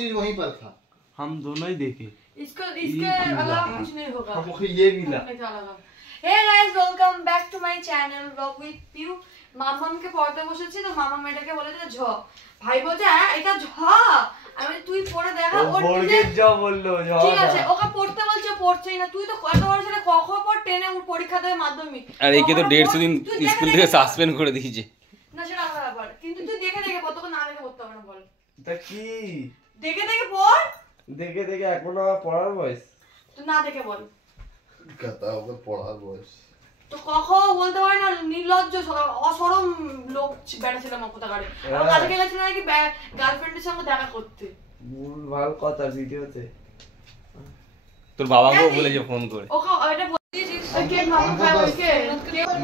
चीज वहीं पर था, हम दोनों ही देखे। इसके अलावा कुछ नहीं होगा। हमको ये मिला। Hey guys, welcome back to my channel vlog with Piu. মামামকে পড়তে বসেছি তো মামাম এটাকে বলেছে ঝ, ভাই বলছে হ্যাঁ এটা ঝ, আমি তুই পড়ে দেখা। ওর বর্গে ঝ বললো, ঝ ঠিক আছে, ওকে পড়তে বলছে পড়ছেই না। তুই তো কত বড় ছেলে, ক খ পড়, টেনে পরীক্ষা দেবে মাধ্যমিক। আর একে তো 150 দিন স্কুল থেকে সাসপেন্ড করে দিয়েছে। না সেটা আলাদা ব্যাপার, কিন্তু তুই দেখে দেখে কত না দেখে পড়তে হবে না বল। তা কি দেখে দেখে পড়, দেখে দেখে এখন আমার পড়ার বয়স। তুই না দেখে বল। কথা ওকে পড়ার বয়স তো কখন বলতে পারে না, নির্লজ্জ অসরম লোক বেড়া ছিলাম কোথাকারে। আর কালকে গেছিলাম নাকি গার্লফ্রেন্ডের সঙ্গে দেখা করতে। ভুলভাল কথা ভিডিওতে। তোর বাবাকেও বলেছে ফোন করে। ওকে এটা বলছিস কেক মামা খায় ওকে।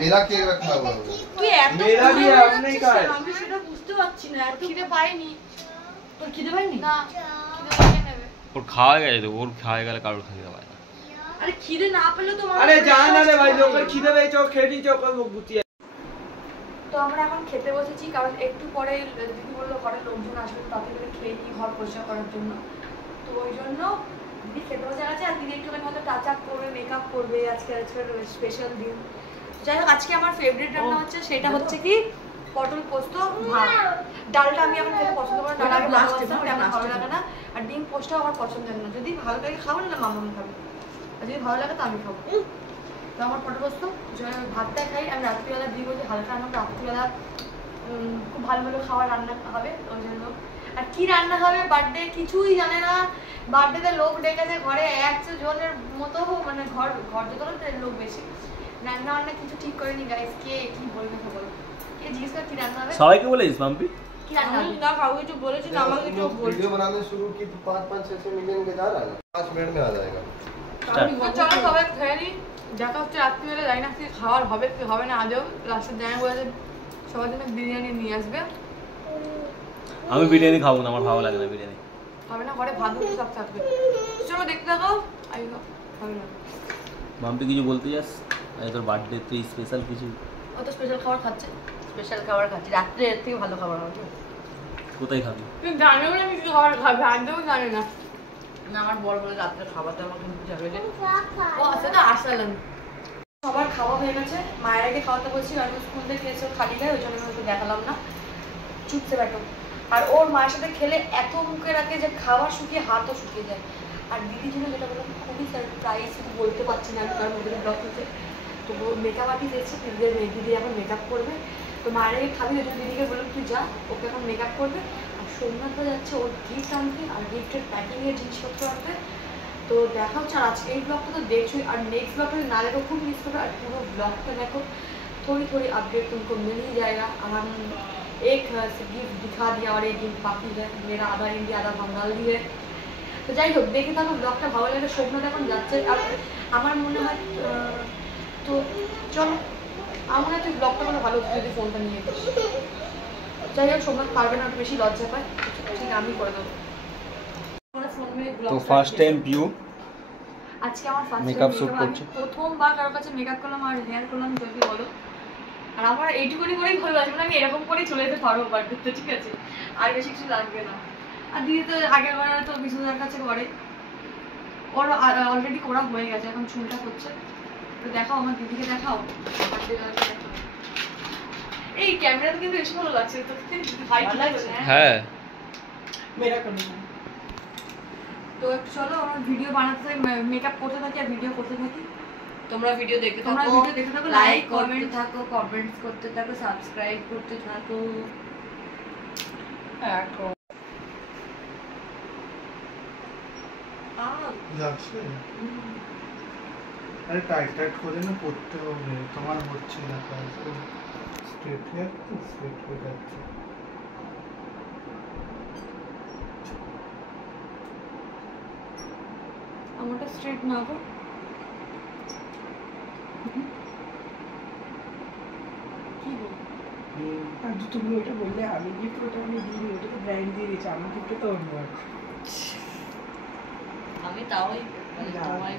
मेरा केक रखा हुआ है। তুই এত মেরা भी आपने खाया। আমি সেটা বুঝতে পারছি না, এত খিদে পাইনি। তোর খিদে পাইনি? না খিদে পাইনি নেবে। ওর খাওয়া গেছে তো, ওর খাওয়া গেলে কারোর খেতে পায় না। আরে খিদে না পেলে তো আরে জান না রে ভাই, লোকের খিদে পেয়েছে ও খেয়ে নিচ্ছে, ওকে মুখ গুটিয়ে। তো আমরা এখন খেতে বসেছি, কারণ একটু পরে দিদি বললো ঘরে লোকজন আসবে, তাতে করে খেয়ে নিই ঘর পরিষ্কার করার জন্য। তো ওই জন্য দিদি খেতে বসে গেছে, আর দিদি একটুখানি হয়তো টাচ আপ করবে, মেকআপ করবে। আজকের স্পেশাল দিন। যাই হোক, আজকে আমার ফেভারিট রান্না হচ্ছে, সেটা হচ্ছে কি পটল পোস্ত ভাত। ডালটা আমি এখন খেতে পছন্দ করি, ডালটা আমি ভালোবাসতাম, এখন ভালো লাগে না। আর ডিম পোস্টটাও আমার পছন্দের না। যদি ভালো লাগে খাবো, না মামাম খাবে, আর যদি ভালো লাগে তো আমি খাবো। তো আমার পটল পোস্ত ভাতটা খাই। আমি রাত্রিবেলা দিই বলছি হালকা রান্না, রাত্রিবেলা খুব ভালো ভালো খাবার রান্না হবে ওই জন্য। আর কি রান্না হবে বার্থডে কিছুই জানে না। বার্থডেতে লোক ডেকেছে ঘরে 100 জনের মতো, মানে ঘর যত লোক বেশি। রান্না বান্না কিছু ঠিক করেনি গাইস। কে কি বলবে তো বলো, কে জিজ্ঞেস করে কি রান্না হবে। সবাইকে বলেছিস মাম্পি? কি রান্না হবে না কাউকে কিছু বলেছি না, আমাকে কিছু বলছি। वीडियो बनाने शुरू की तो 5-6 मिलियन के जा रहा है, 5 मिनट में आ जाएगा। চলো সবাই খেয়ে নিই, দেখা হচ্ছে রাত্রিবেলা। জানি না কি খাওয়ার হবে কি হবে না আজও। লাস্টের জায়গায় বলেছে সবার জন্য বিরিয়ানি নিয়ে আসবে। আমি বিরিয়ানি খাবো না, আমার ভালো লাগে না বিরিয়ানি। হবে না, ঘরে ভাত মুড়ি সব থাকবে। চলো দেখতে থাকো। হবে না মাম্পি কিছু বলতে যাস? আজ তোর বার্থডে, তুই স্পেশাল কিছু? ও তো স্পেশাল খাবার খাচ্ছে। স্পেশাল খাবার খাচ্ছি, রাত্রে এর থেকে ভালো খাবার হবে। কোথায় খাবি? তুই জানিও না কিছু খাবার খাবে, আনতেও জানে না। না আমার বড় বলে রাত্রে খাবারটা আমার কিন্তু যাবে। ও আচ্ছা না, আসলাম। সবার খাওয়া হয়ে গেছে, মায়ের আগে খাওয়াতে বলছি, কারণ স্কুল থেকে এসে খালি গায়ে, ওই জন্য আমি দেখালাম না। চুপসে ব্যাটো। আর ওর মায়ের সাথে খেলে এত মুখে রাখে যে খাবার শুকিয়ে হাতও শুকিয়ে যায়। আর দিদির জন্য যেটা বললাম খুবই সারপ্রাইজ, বলতে পারছি না আমি, কারণ ওদের ব্লগ হচ্ছে। তো মেকআপ আর্টিস্ট এসেছে, দিদি এখন মেকআপ করবে। তো মায়ের আগে খাবি, ওই জন্য দিদিকে বললাম তুই যা, ওকে এখন মেকআপ করবে। আর সোমনাথ যাচ্ছে ওর গিফট আনতে, আর গিফটের প্যাকিংয়ের জিনিসপত্র আনবে। তো দেখা হচ্ছে। আর আজকে এই ব্লগটা তো দেখছোই, আর नेक्स्ट ब्लॉग में ना देखो खूब मिस करो। और पूरा ब्लॉग तो देखो, थोड़ी थोड़ी अपडेट तुमको मिल ही जाएगा। और हम एक गिफ्ट दिखा दिया और एक गिफ्ट बाकी है, मेरा आधा इंडिया आधा बंगाली है। তো যাই হোক, দেখে থাকো ব্লগটা, ভালো লাগে। সোমনাথ এখন যাচ্ছে, আর আমার মনে হয় তো চলো, আমার মনে হয় তুই ব্লগটা মানে ভালো যদি ফোনটা নিয়ে যাস। যাই হোক, সোমনাথ পারবে না, বেশি লজ্জা পায়, ঠিক আমি করে দেবো। তো ফার্স্ট টাইম পিউ আজকে আমার ফার্স্ট মেকআপ শুট করছে, প্রথমবার কারোর কাছে মেকআপ করলাম আর হেয়ার করলাম। যদি বলো, আর আমার এইটুকুনি করেই ভালো লাগবে না, আমি এরকম করেই চলে যেতে পারবো বার্থডেতে, ঠিক আছে? আর বেশি কিছু লাগবে না। আর দিদি তো আগের বার তো বিশুদার কাছে করে, ওর অলরেডি করা হয়ে গেছে, এখন চুলটা করছে। তো দেখাও আমার দিদিকে, দেখাও। এই ক্যামেরাতে কিন্তু বেশি ভালো লাগছে তো, হাইট লাগছে। হ্যাঁ মেরা কন্ডিশন। তো চলো আমার ভিডিও বানাতে থাকি, মেকআপ করতে থাকি আর ভিডিও করতে থাকি। তোমরা ভিডিও দেখতে থাকো, লাইক কমেন্ট থাকো, কমেন্টস করতে থাকো, সাবস্ক্রাইব করতে থাকো। এখন যাচ্ছে। আরে টাইট টাইট করে না করতে হবে, তোমার হচ্ছে না কাজ। স্ট্রেট হেয়ার তো স্ট্রেট হয়ে যাচ্ছে। আমারটা স্ট্রেট না গো, কি গো? আর তুমি ওটা বললে আমি গিফট, ওটা আমি দিই, ওটা তো ব্র্যান্ড দিয়ে দিয়েছি, আমার গিফটে তো অন্য। আমি তাওই মানে তোমায়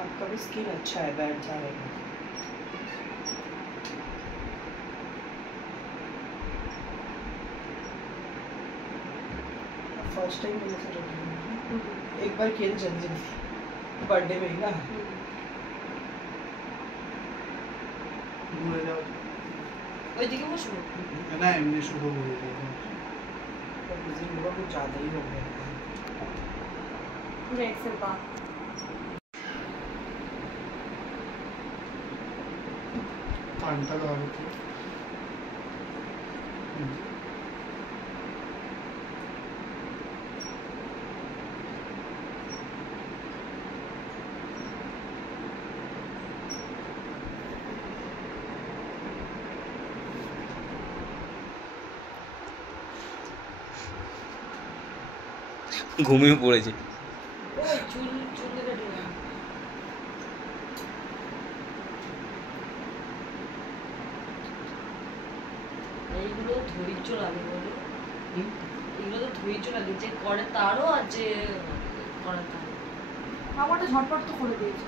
आपका भी स्किन अच्छा है, बैठ जाएगा। फर्स्ट टाइम मेरे से रेडी एक बार किया जन्मदिन बर्थडे में ही ना ঘুরে যাও ওইদিকে বসবো না এমনি শুধু ঘুরে যাও बिजी हुआ कुछ ज़्यादा ही हो गया पूरा एक्सेल बात কানটা ধরো তো ঘুমিয়ে পড়েছে। ওই চুল কেটে না এইগুলো ধৈর্য লাগে বলো এগুলো তো ধৈর্য লাগে যে করে তারও আর যে করে তারও আমারটা ঝটপট তো করে দিয়েছে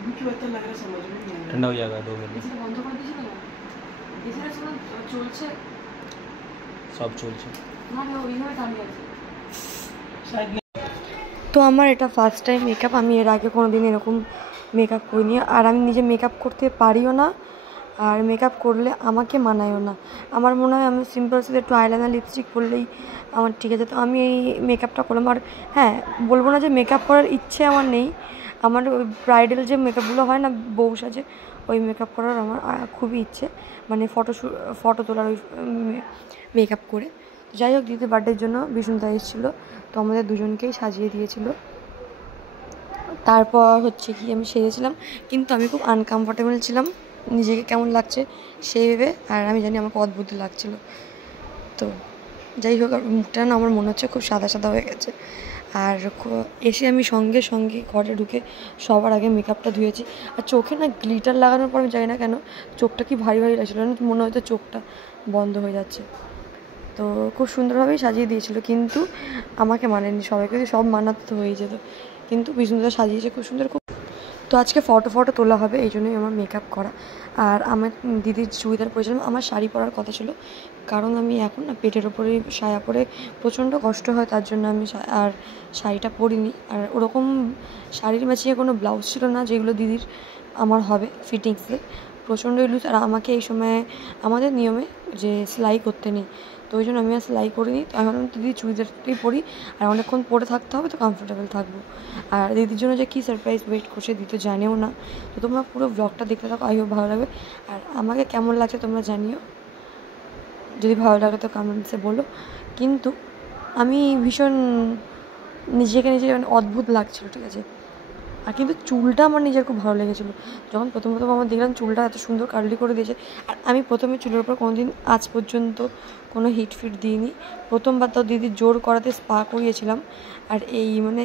गर्मी क्यों इतना लग रहा है समझ में नहीं आ रहा ठंडा हो जाएगा 2 मिनट এসিটা বন্ধ করে দিয়েছিল না এসিটা ছিল চলছে সব চলছে। না না ওইভাবে দাঁড়িয়ে আছে शायद তো আমার এটা ফার্স্ট টাইম মেকআপ আমি এর আগে কোনো দিন এরকম মেকআপ করিনি আর আমি নিজে মেকআপ করতে পারিও না আর মেকআপ করলে আমাকে মানায়ও না আমার মনে হয় আমি সিম্পল সাথে একটু আইলাইনার লিপস্টিক পরলেই আমার ঠিক আছে তো আমি এই মেকআপটা করলাম আর হ্যাঁ বলবো না যে মেকআপ করার ইচ্ছে আমার নেই আমার ওই ব্রাইডাল যে মেকআপগুলো হয় না বউ সাজে ওই মেকআপ করার আমার খুবই ইচ্ছে মানে ফটো তোলার ওই মেকআপ করে যাই হোক দিদির বার্থডের জন্য বিষ্ণুদা এসেছিলো তো আমাদের দুজনকেই সাজিয়ে দিয়েছিল তারপর হচ্ছে কি আমি সেরেছিলাম কিন্তু আমি খুব আনকমফর্টেবল ছিলাম নিজেকে কেমন লাগছে সেই ভেবে আর আমি জানি আমাকে অদ্ভুত লাগছিলো তো যাই হোক আর মুখটা না আমার মনে হচ্ছে খুব সাদা সাদা হয়ে গেছে আর এসে আমি সঙ্গে সঙ্গে ঘরে ঢুকে সবার আগে মেকআপটা ধুয়েছি আর চোখে না গ্লিটার লাগানোর পর আমি জানি না কেন চোখটা কি ভারী ভারী লাগছিলো না মনে হয়তো চোখটা বন্ধ হয়ে যাচ্ছে তো খুব সুন্দরভাবেই সাজিয়ে দিয়েছিল কিন্তু আমাকে মানেনি সবাইকে সব মানাতে তো হয়ে যেত কিন্তু বিষ্ণুদা সাজিয়েছে খুব সুন্দর খুব তো আজকে ফটো তোলা হবে এই জন্যই আমার মেকআপ করা আর আমার দিদির চুড়িদার পরেছিলাম আমার শাড়ি পরার কথা ছিল কারণ আমি এখন না পেটের ওপরে সায়া পরে প্রচণ্ড কষ্ট হয় তার জন্য আমি আর শাড়িটা পরিনি আর ওরকম শাড়ির ম্যাচিংয়ে কোনো ব্লাউজ ছিল না যেগুলো দিদির আমার হবে ফিটিংসে প্রচণ্ড লুজ আর আমাকে এই সময় আমাদের নিয়মে যে সেলাই করতে নেই তো ওই জন্য আমি আর সেলাই করিনি তো এখন দিদি চুড়িদারটাই পরি আর অনেকক্ষণ পরে থাকতে হবে তো কমফোর্টেবল থাকবো আর দিদির জন্য যে কী সারপ্রাইজ ওয়েট করছে দিদি তো জানেও না তো তোমরা পুরো ব্লগটা দেখতে থাকো আই হোপ ভালো লাগবে আর আমাকে কেমন লাগছে তোমরা জানিও যদি ভালো লাগে তো কমেন্টসে বলো কিন্তু আমি ভীষণ নিজেকে নিজে অদ্ভুত লাগছিল ঠিক আছে আর কিন্তু চুলটা আমার নিজের খুব ভালো লেগেছিলো যখন প্রথম আমার দেখলাম চুলটা এত সুন্দর কার্লি করে দিয়েছে আর আমি প্রথমে চুলের উপর কোনো দিন আজ পর্যন্ত কোনো হিট ফিট দিইনি প্রথমবার তো দিদির জোর করাতে স্পা করিয়েছিলাম আর এই মানে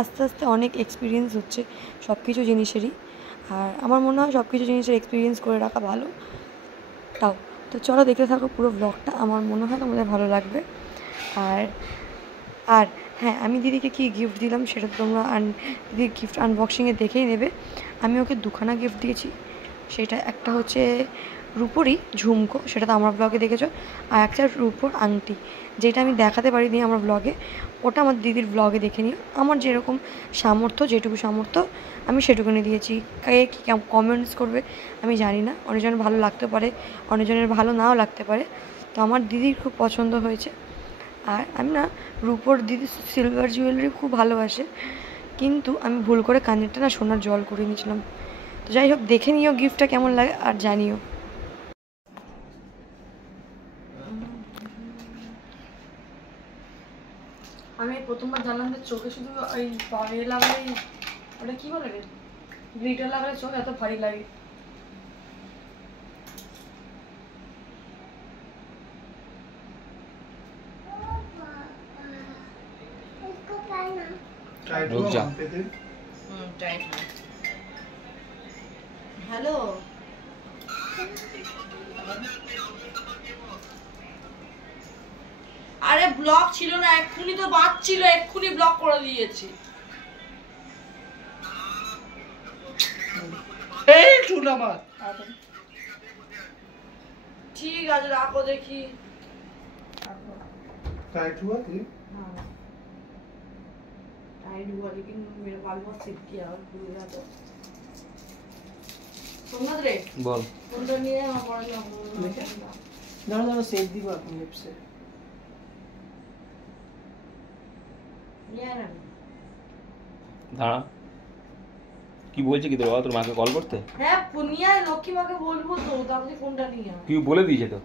আস্তে আস্তে অনেক এক্সপিরিয়েন্স হচ্ছে সব কিছু জিনিসেরই আর আমার মনে হয় সব কিছু জিনিসের এক্সপিরিয়েন্স করে রাখা ভালো তাও তো চলো দেখতে থাকো পুরো ব্লগটা আমার মনে হয় তোমাদের ভালো লাগবে আর হ্যাঁ আমি দিদিকে কী গিফট দিলাম সেটা তোমরা দিদির গিফট আনবক্সিংয়ে দেখেই নেবে আমি ওকে দুখানা গিফট দিয়েছি সেটা একটা হচ্ছে রূপোরই ঝুমকো সেটা তো আমার ব্লগে দেখেছো আর একটা রূপোর আংটি যেটা আমি দেখাতে পারিনি আমার ব্লগে ওটা আমার দিদির ব্লগে দেখে নিও আমার যেরকম সামর্থ্য যেটুকু সামর্থ্য আমি সেটুকুনি দিয়েছি কে কী কমেন্টস করবে আমি জানি না অনেকজনের ভালো লাগতে পারে অনেকজনের ভালো নাও লাগতে পারে তো আমার দিদির খুব পছন্দ হয়েছে আর আমি না রূপোর দিদি সিলভার জুয়েলারি খুব ভালোবাসে কিন্তু আমি ভুল করে কানেরটা না সোনার জল করে নিয়েছিলাম তো যাই হোক দেখে নিও গিফটটা কেমন লাগে আর জানিও আমি প্রথমবার জানলাম যে চোখে শুধু ওই ইয়ে লাগালেই ওটা কী বলে রে গ্লিটার লাগালে চোখ এত ভারী লাগে रुक जा हेलो আরে ব্লক ছিল না, এক্ষুনি তো বাজছিল, এক্ষুনি ব্লক করে দিয়েছি। এই চুল আমার ঠিক আছে রাখো দেখি। टाइट हुआ थी टाइट हुआ लेकिन मेरा बाल बहुत सिक किया और पूरा तो सुनना रे বল फोनটা নিয়ে আমার পড়া যাবে দাঁড়া দাঁড়া সেভ দিব আপনি লিপসে নিয়ে না দাঁড়া কি বলছে কি তোর বাবা তোর মাকে কল করতে হ্যাঁ পুনিয়া লক্ষ্মী মাকে বলবো তো তাহলে কোনটা নিয়ে কি বলে দিয়েছে তো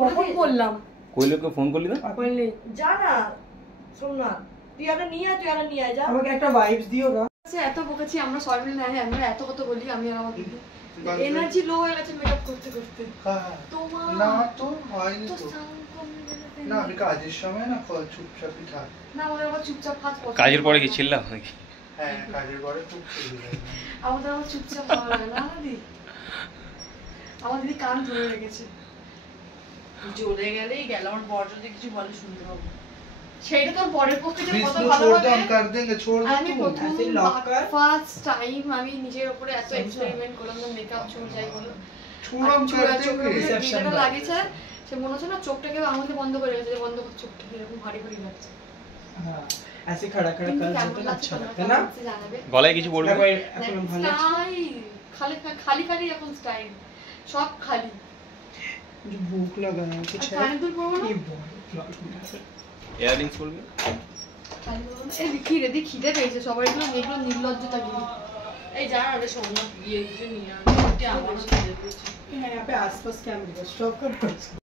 কখন বললাম কই লোককে ফোন করলি না বললি যা না শোন না তুই আগে নিয়ে আয় যা আমাকে একটা ভাইবস দিও না এত বকেছি আমরা সবাই মিলে না আমরা এত কথা বলি আমি আর আমার দিদি এনার্জি লো হয়ে গেছে মেকআপ করতে করতে তোমার না তো হয়নি তো তো সাউন্ড কমে গেল না আমি কাজের সময় না চুপচাপই থাক না আমাদের আবার চুপচাপ কাজ করতে কাজের পরে কি ছিলাম নাকি হ্যাঁ কাজের পরে খুব চলে যায় আমাদের আবার চুপচাপ ভালো লাগে না দিদি আমার দিদি কান ধরে রেখেছে জোরে গেলেই গেল আমার বর যদি কিছু বলে শুনতে পাবো সেইটা তোর বরের পক্ষে যে কত विष्णु ভালো छोड़ दो হবে हम कर देंगे छोड़ दो আমি तुम প্রথম ऐसे lock कर। ফার্স্ট টাইম আমি নিজের উপরে এত এক্সপেরিমেন্ট করলাম না মেকআপ চুল যাই বলো छोड़ हम कर देंगे যেটা লাগিয়েছে সে মনে হচ্ছে না চোখটাকে আঙুলে বন্ধ করে রেখেছে বন্ধ করে চোখটাকে এরকম ভারী ভারী লাগছে हाँ ऐसे खड़ा खड़ा কিন্তু कर কেমন देते লাগছে अच्छा তোমরা लगता है ना কমেন্টসে জানাবে গলায় কিছু বলবি দেখো এখন ভালো লাগছে স্টাইল খালি খালি খালি এখন স্টাইল সব খালি जो भूख लगा है कुछ है কানে দুল পরবো না ये बहुत ইয়াররিংস বলবি খালি পরবো না এই দেখি খিদে পেয়েছে সবাই এগুলো নির্লজ্জতা গিয়ে এই জানা রে সোমনাথ গিয়ে কিছু নিয়ে আসতে আমার খিদে পেয়েছে यहाँ पे आसपास कैमरा स्टॉप कर